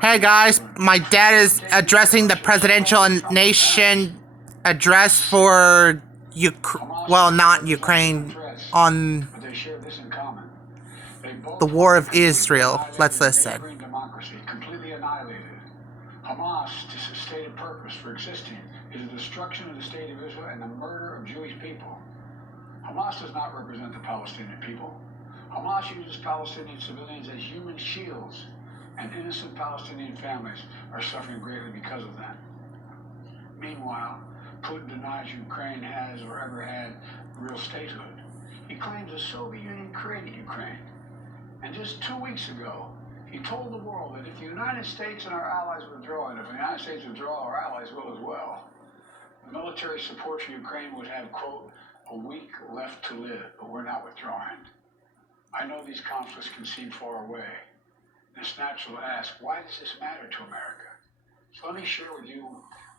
Hey guys, my dad is addressing the presidential nation address for not Ukraine, on the war of Israel. Let's listen. Completely annihilated. Hamas, its stated purpose for existing, is the destruction of the state of Israel and the murder of Jewish people. Hamas does not represent the Palestinian people. Hamas uses Palestinian civilians as human shields, and innocent Palestinian families are suffering greatly because of that. Meanwhile, Putin denies Ukraine has or ever had real statehood. He claims the Soviet Union created Ukraine. And just 2 weeks ago, he told the world that if the United States and our allies withdraw, and if the United States withdraw, our allies will as well, the military support for Ukraine would have, quote, a week left to live, but we're not withdrawing. I know these conflicts can seem far away. It's natural to ask, why does this matter to America? So let me share with you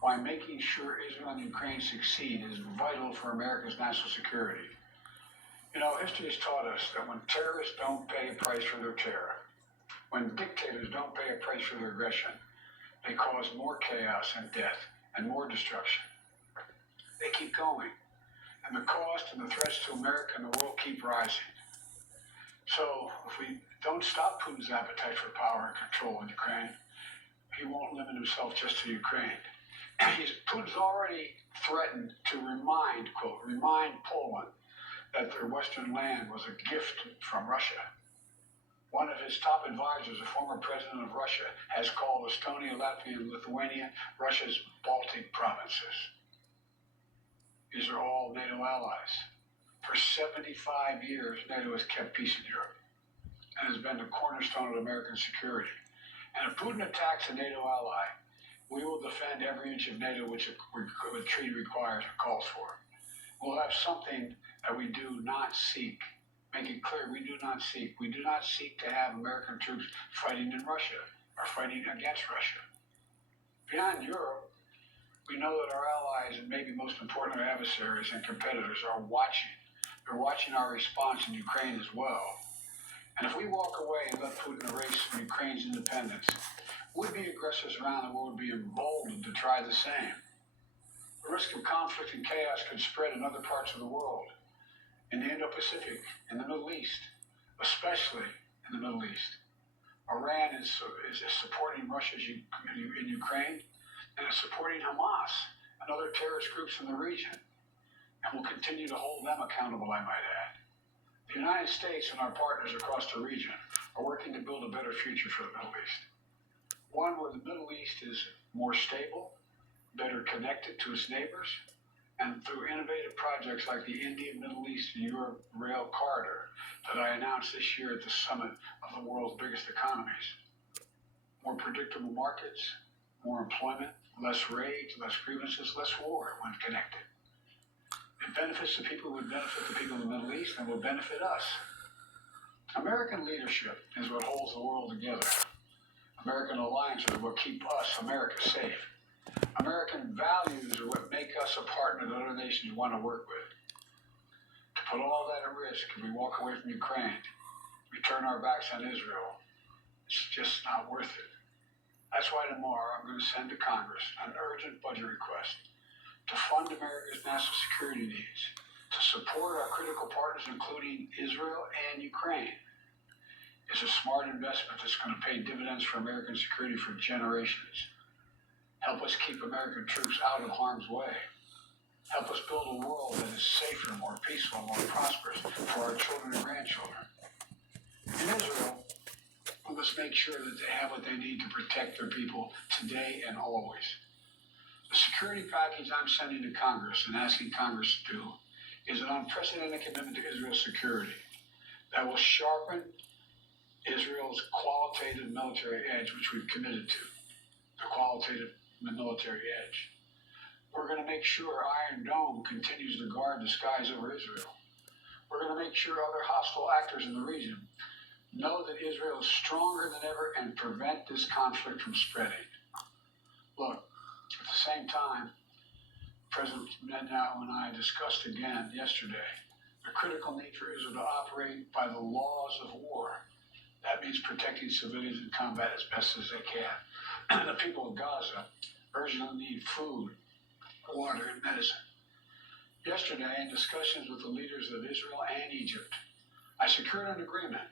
why making sure Israel and Ukraine succeed is vital for America's national security. You know, history has taught us that when terrorists don't pay a price for their terror, when dictators don't pay a price for their aggression, they cause more chaos and death and more destruction. They keep going, and the cost and the threats to America and the world keep rising. So if we don't stop Putin's appetite for power and control in Ukraine, he won't limit himself just to Ukraine. Putin's already threatened to remind Poland that their western land was a gift from Russia. One of his top advisors, a former president of Russia, has called Estonia, Latvia, and Lithuania Russia's Baltic provinces. These are all NATO allies. For 75 years, NATO has kept peace in Europe and has been the cornerstone of American security. And if Putin attacks a NATO ally, we will defend every inch of NATO which the treaty requires or calls for. We'll have something that we do not seek. Make it clear, we do not seek. We do not seek to have American troops fighting in Russia or fighting against Russia. Beyond Europe, we know that our allies, and maybe most importantly our adversaries and competitors, are watching. They're watching our response in Ukraine as well. And if we walk away and let Putin erase Ukraine's independence, would-be aggressors around the world would be emboldened to try the same. The risk of conflict and chaos could spread in other parts of the world, in the Indo-Pacific, in the Middle East, especially in the Middle East. Iran is supporting Russia in Ukraine, and is supporting Hamas and other terrorist groups in the region, and will continue to hold them accountable, I might add. The United States and our partners across the region are working to build a better future for the Middle East. One where the Middle East is more stable, better connected to its neighbors, and through innovative projects like the India-Middle East and Europe Rail Corridor that I announced this year at the summit of the world's biggest economies. More predictable markets, more employment, less rage, less grievances, less war when connected. It benefits the people who would benefit the people in the Middle East and will benefit us. American leadership is what holds the world together. American alliances are what keep us, America, safe. American values are what make us a partner that other nations want to work with. To put all that at risk if we walk away from Ukraine, we turn our backs on Israel, it's just not worth it. That's why tomorrow I'm going to send to Congress an urgent budget request to fund America's national security needs, to support our critical partners, including Israel and Ukraine. It's a smart investment that's going to pay dividends for American security for generations. Help us keep American troops out of harm's way. Help us build a world that is safer, more peaceful, more prosperous for our children and grandchildren. In Israel, we must make sure that they have what they need to protect their people today and always. The security package I'm sending to Congress and asking Congress to do is an unprecedented commitment to Israel's security that will sharpen Israel's qualitative military edge, which we've committed to, the qualitative military edge. We're going to make sure Iron Dome continues to guard the skies over Israel. We're going to make sure other hostile actors in the region know that Israel is stronger than ever and prevent this conflict from spreading. Look, at the same time, President Netanyahu and I discussed again yesterday the critical need for Israel to operate by the laws of war That means protecting civilians in combat as best as they can. The people of Gaza urgently need food, water, and medicine. Yesterday, in discussions with the leaders of Israel and Egypt, I secured an agreement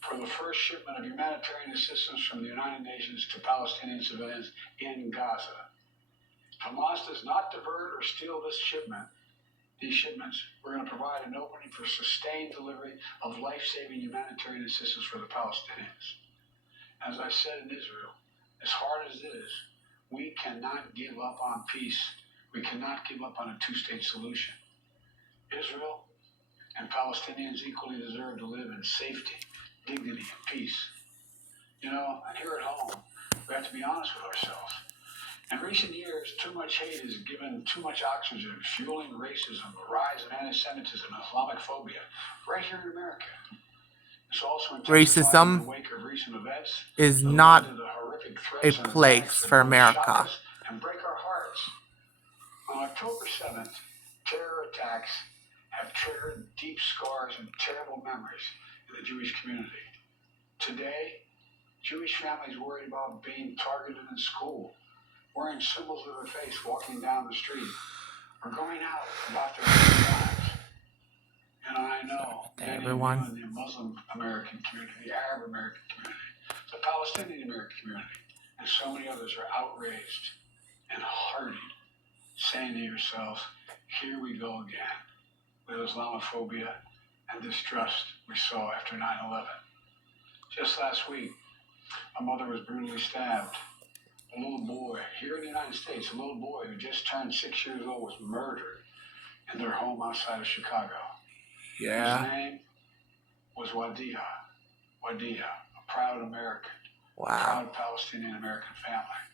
for the first shipment of humanitarian assistance from the United Nations to Palestinian civilians in Gaza. Hamas does not divert or steal these shipments. We're going to provide an opening for sustained delivery of life-saving humanitarian assistance for the Palestinians. As I said in Israel, as hard as it is, we cannot give up on peace. We cannot give up on a two-state solution. Israel and Palestinians equally deserve to live in safety, dignity, and peace. You know, and here at home, we have to be honest with ourselves. In recent years, too much hate has given too much oxygen, fueling racism, the rise of anti-Semitism, and Islamophobia, right here in America. It's also intensified in the wake of recent events is that not led to the horrific a threats and place attacks that for both shock America. us and break our hearts. On October 7th, terror attacks have triggered deep scars and terrible memories in the Jewish community. Today, Jewish families worry about being targeted in school, wearing symbols of their faith, walking down the street, or going out about their daily lives. And I know many of you in the Muslim American community, the Arab American community, the Palestinian American community, and so many others are outraged and hardened, saying to yourselves, here we go again with Islamophobia and distrust we saw after 9/11. Just last week, a mother was brutally stabbed. A little boy, here in the United States, a little boy who just turned 6 years old was murdered in their home outside of Chicago. Yeah. His name was Wadiha. Wadiha, a proud American, Wow. a proud Palestinian American family.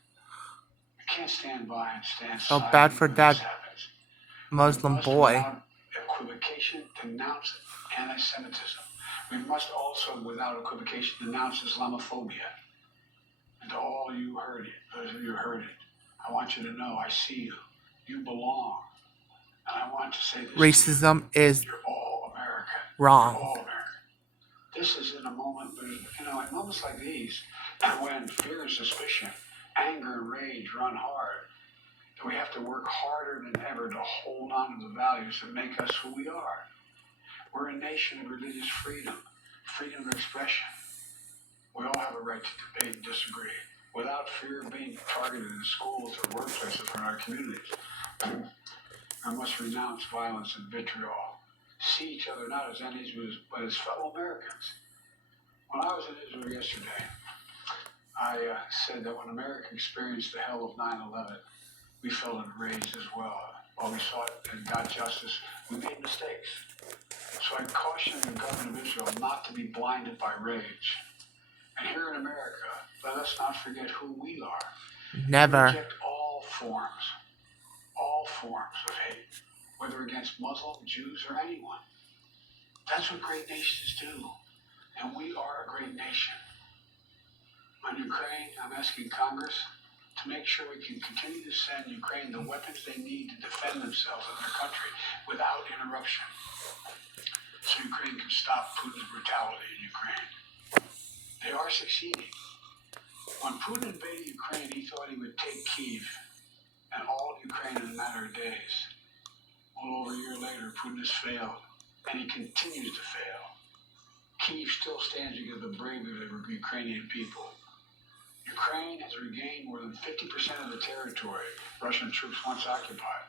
We can't stand by and stand So silent bad for when that this happens. Muslim We must, boy. without equivocation, denounce anti-Semitism. We must also, without equivocation, denounce Islamophobia. And to all you heard it, those of you who heard it, I want you to know I see you. You belong. And I want to say this Racism to you. is You're all American. wrong. You're all American. This is in a moment, in moments like these, when fear and suspicion, anger and rage run hard, that we have to work harder than ever to hold on to the values that make us who we are. We're a nation of religious freedom, freedom of expression. We all have a right to debate and disagree without fear of being targeted in schools or workplaces or in our communities. I must renounce violence and vitriol. See each other not as enemies, but as fellow Americans. When I was in Israel yesterday, I said that when America experienced the hell of 9/11, we felt enraged as well. While we sought and got justice, we made mistakes. So I cautioned the government of Israel not to be blinded by rage. And here in America, let us not forget who we are. Never. We reject all forms of hate, whether against Muslim, Jews, or anyone. That's what great nations do. And we are a great nation. On Ukraine, I'm asking Congress to make sure we can continue to send Ukraine the weapons they need to defend themselves and their country without interruption, so Ukraine can stop Putin's brutality in Ukraine. They are succeeding. When Putin invaded Ukraine, he thought he would take Kyiv and all of Ukraine in a matter of days. Well, over a year later, Putin has failed, and he continues to fail. Kyiv still stands because of the bravery of the Ukrainian people. Ukraine has regained more than 50% of the territory Russian troops once occupied,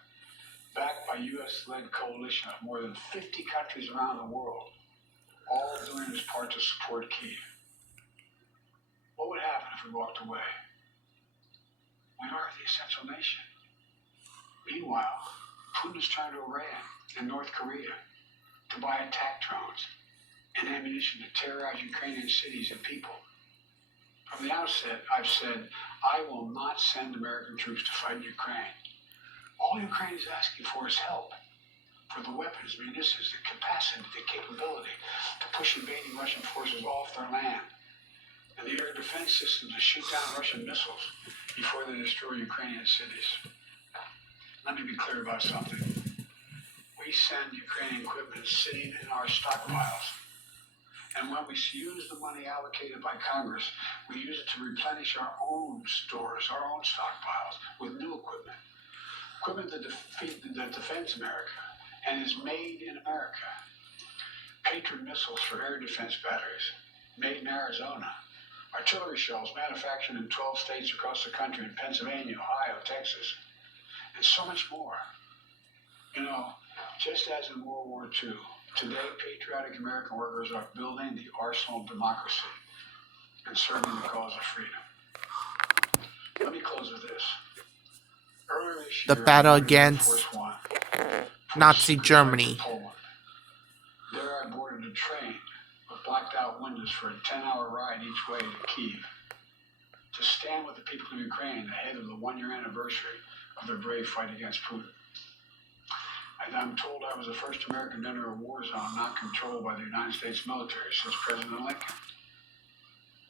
backed by U.S.-led coalition of more than 50 countries around the world, all doing its part to support Kyiv. What would happen if we walked away? We are the essential nation. Meanwhile, Putin has turned to Iran and North Korea to buy attack drones and ammunition to terrorize Ukrainian cities and people. From the outset, I've said, I will not send American troops to fight Ukraine. All Ukraine is asking for is help, for the weapons, munitions, the capacity, the capability to push invading Russian forces off their land, and the air defense systems to shoot down Russian missiles before they destroy Ukrainian cities. Let me be clear about something. We send Ukrainian equipment sitting in our stockpiles. And when we use the money allocated by Congress, we use it to replenish our own stores, our own stockpiles with new equipment. Equipment that defends America and is made in America. Patriot missiles for air defense batteries, made in Arizona. Artillery shells manufactured in 12 states across the country, in Pennsylvania, Ohio, Texas, and so much more. You know, just as in World War II, today patriotic American workers are building the arsenal of democracy and serving the cause of freedom. Let me close with this. Earlier this year, The battle I boarded Air against Force One, Nazi Flight to Germany. Poland. There I boarded a train with blacked out windows for a 10-hour ride each way to Kyiv to stand with the people of Ukraine ahead of the one-year anniversary of their brave fight against Putin. And I'm told I was the first American to enter a war zone not controlled by the United States military since President Lincoln.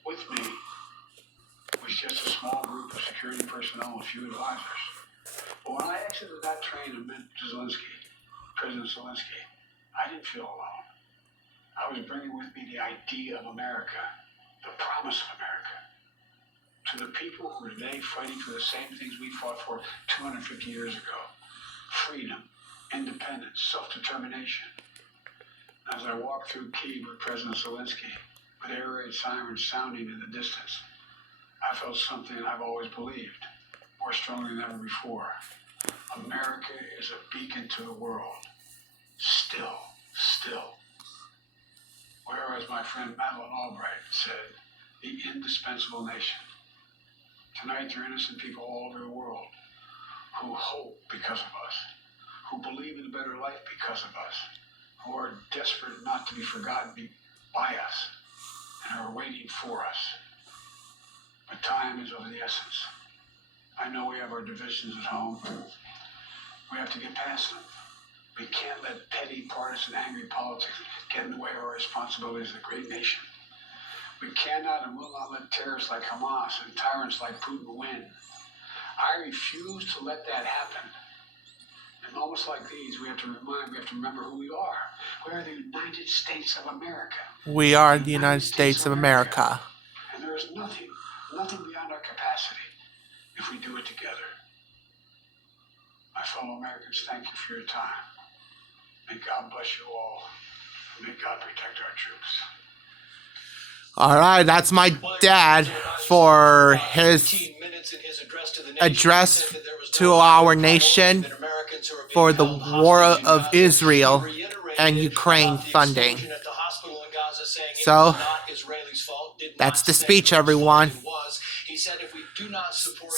With me was just a small group of security personnel and a few advisors. But when I exited that train and met President Zelensky, I didn't feel alone. I was bringing with me the idea of America, the promise of America, to the people who were today fighting for the same things we fought for 250 years ago. Freedom, independence, self-determination. As I walked through Kyiv with President Zelensky, with air raid sirens sounding in the distance, I felt something I've always believed, more strongly than ever before. America is a beacon to the world. Still. Or as my friend Madeleine Albright said, the indispensable nation. Tonight there are innocent people all over the world who hope because of us, who believe in a better life because of us, who are desperate not to be forgotten by us, and are waiting for us. But time is of the essence. I know we have our divisions at home. We have to get past them. We can't let petty, partisan, angry politics get in the way of our responsibilities as a great nation. We cannot and will not let terrorists like Hamas and tyrants like Putin win. I refuse to let that happen. In moments like these, we have to remember who we are. We are the United States of America. We are the United States of America. And there is nothing beyond our capacity if we do it together. My fellow Americans, thank you for your time. May God bless you all. And may God protect our troops. Alright, that's my dad for his address to our nation for the war of Israel and Ukraine funding. So, that's the speech, everyone.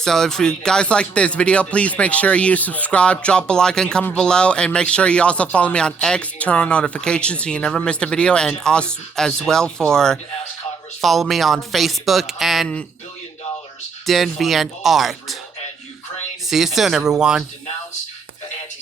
So if you guys like this video, please make sure you subscribe, drop a like, and comment below, and make sure you also follow me on X, turn on notifications so you never miss a video, and also as well follow me on Facebook and DenVN Art. See you soon, everyone.